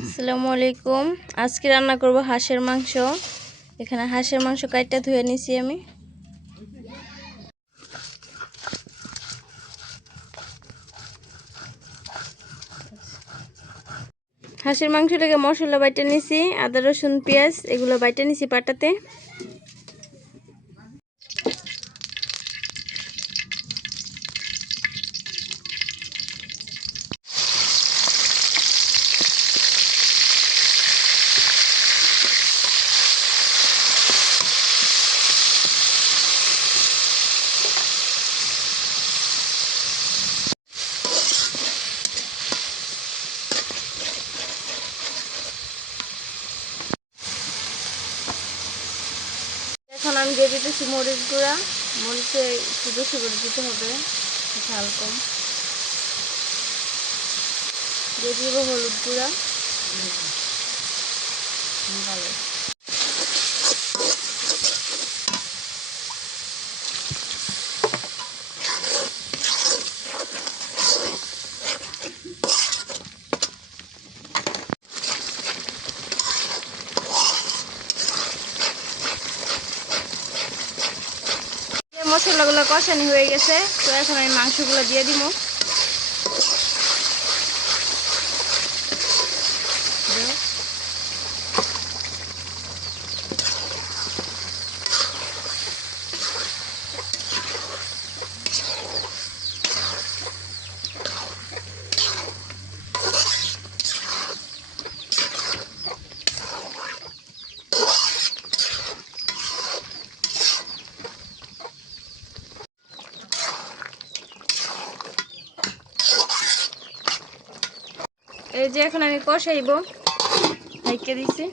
আসসালামু আলাইকুম। আজকে রান্না করব হাঁসের মাংস। এখানে হাঁসের মাংস কাটটা ধুয়ে নিছি আমি। হাঁসের মাংসটাকে মশলা বাইটা নিছি, আদা, রসুন, পেঁয়াজ, এগুলো বাইটা নিছি পাটাতে। দিয়ে দিতেছি মরিচ গুঁড়া। মরিচে একটু বেশি করে দিতে হবে, ঝাল কম। দিয়ে দিব হলুদ গুঁড়া। ভালো এই মশলাগুলো কষানি হয়ে গেছে তো এখন আমি মাংসগুলো দিয়ে দিব। এই যে এখন আমি কষাইব। হাইকে দিছি।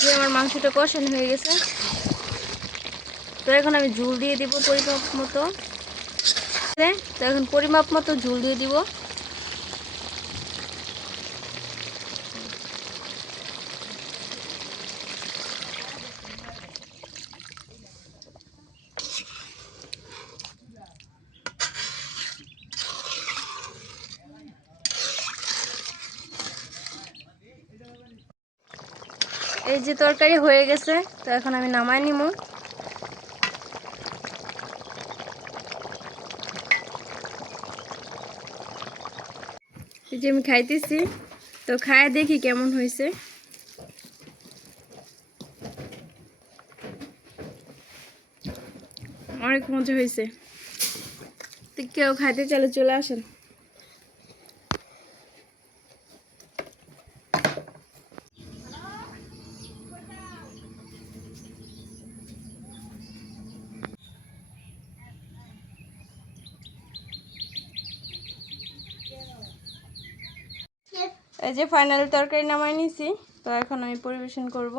যে আমার মাংসটা কষানো হয়ে গেছে। তো এখন আমি ঝুল দিয়ে দিব পরিমাপ মতো। তো এখন পরিমাপ মতো ঝুল দিয়ে দিব। এই যে তরকারি হয়ে গেছে, তো এখন আমি নামাই নিব এই যে আমি খাইতেছি, তো খায় দেখি কেমন হয়েছে অনেক মজা হয়েছে তো কেউ খাইতে চলে চলে আসেন। এই যে ফাইনাল তরকারি নামাই নিছি তো এখন আমি পরিবেশন করব।